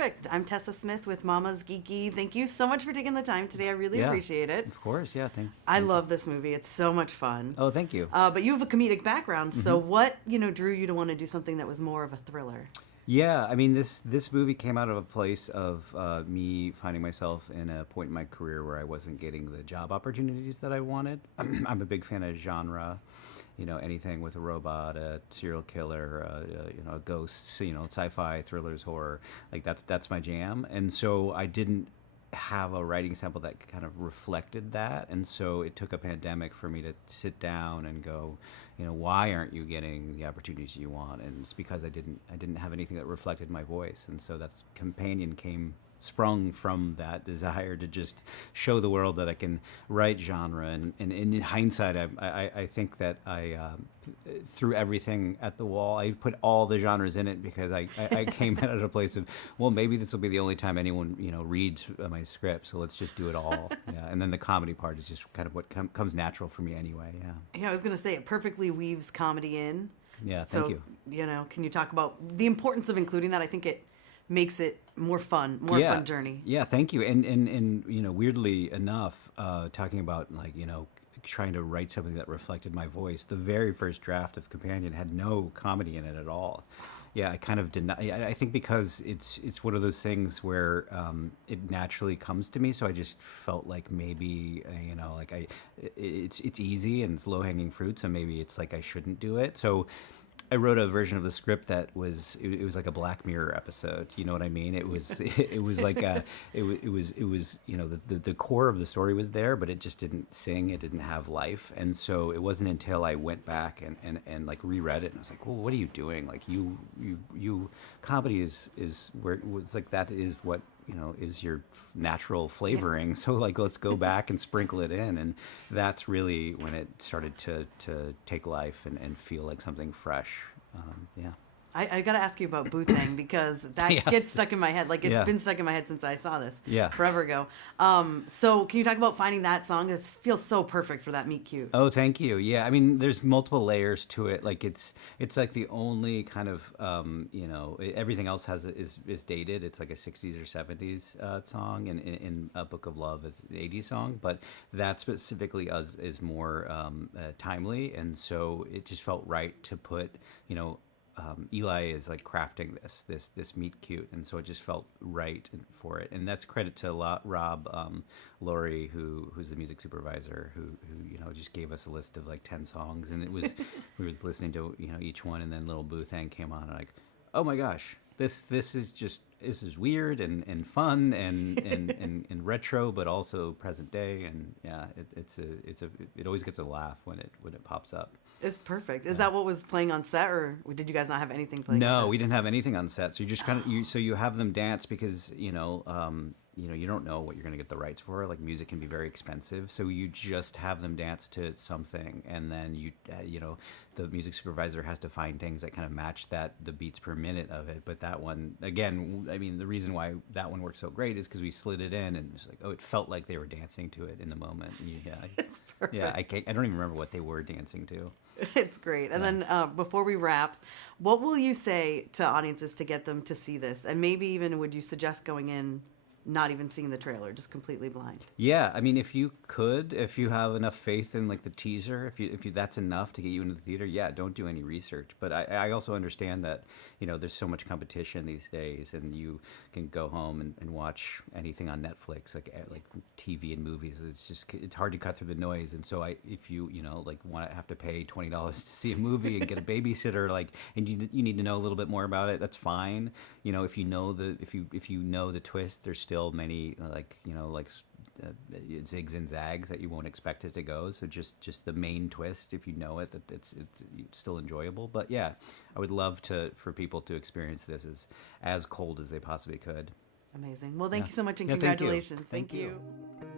Perfect. I'm Tessa Smith with Mama's Geeky. Thank you so much for taking the time today. I really appreciate it. Of course, yeah. I love this movie. It's so much fun. Oh, thank you. But you have a comedic background, so what drew you to want to do something that was more of a thriller? Yeah, I mean, this movie came out of a place of me finding myself in a point in my career where I wasn't getting the job opportunities that I wanted. I'm a big fan of genre. Anything with a robot, a serial killer, a ghost, sci-fi, thrillers, horror, like that's my jam. And so I didn't have a writing sample that kind of reflected that. And so it took a pandemic for me to sit down and go, why aren't you getting the opportunities you want? And it's because I didn't have anything that reflected my voice. And so that's Companion sprung from that desire to just show the world that I can write genre. And in hindsight, I think that I threw everything at the wall. I put all the genres in it because I came at a place of, well, maybe this will be the only time anyone reads my script, so let's just do it all. Yeah, and then the comedy part is just kind of what comes natural for me anyway. Yeah, I was gonna say it perfectly weaves comedy in. Yeah, thank you. Can you talk about the importance of including that? I think it makes it more fun journey. Yeah, thank you. And weirdly enough, talking about trying to write something that reflected my voice, the very first draft of Companion had no comedy in it at all. Yeah, I kind of I think because it's one of those things where it naturally comes to me, so I just felt like maybe it's easy and it's low hanging fruit, so maybe it's like I shouldn't do it. So I wrote a version of the script that was it was like a Black Mirror episode. You know what I mean? It was like the core of the story was there, but it just didn't sing. It didn't have life. And so it wasn't until I went back and like reread it and I was like, well, what are you doing? Like you comedy is where it's like that is what is your natural flavoring. So like, let's go back and sprinkle it in. And that's really when it started to take life and feel like something fresh. Yeah. I got to ask you about Boothang because that gets stuck in my head. Like it's been stuck in my head since I saw this forever ago. So can you talk about finding that song? It feels so perfect for that meet cute. Oh, thank you. Yeah, I mean, there's multiple layers to it. Like it's like the only kind of everything else is dated. It's like a 60s or 70s song, and in A Book of Love is an 80s song, but that specifically is more timely, and so it just felt right to put Eli is like crafting this meet cute, and so it just felt right for it. And that's credit to Rob Laurie, who's the music supervisor, who just gave us a list of like 10 songs, and it was we were listening to each one, and then Little Boothang came on, and like, oh my gosh, this is weird and fun and retro, but also present day, and yeah, it always gets a laugh when it pops up. It's perfect. Is that what was playing on set, or did you guys not have anything playing on set? No, we didn't have anything on set. So you just kind of you have them dance because you don't know what you're going to get the rights for. Like music can be very expensive, so you just have them dance to something, and then the music supervisor has to find things that kind of match the beats per minute of it. But that one, again, I mean, the reason why that one worked so great is because we slid it in, and it's like, oh, it felt like they were dancing to it in the moment. Yeah, it's perfect. Yeah, I don't even remember what they were dancing to. It's great. And then before we wrap, what will you say to audiences to get them to see this? And maybe even would you suggest going in not even seeing the trailer, just completely blind? Yeah, I mean, if you have enough faith in like the teaser, if you that's enough to get you into the theater, yeah, don't do any research. But I also understand that there's so much competition these days, and you can go home and watch anything on Netflix, like TV and movies. It's hard to cut through the noise. And so if you want to have to pay $20 to see a movie and get a babysitter, and you need to know a little bit more about it, that's fine. If you know the twist, there's still many zigs and zags that you won't expect it to go. So just the main twist, if you know it, that it's still enjoyable. But yeah, I would love for people to experience this as cold as they possibly could. Amazing. Well, thank you so much, and congratulations. Thank you. Thank you.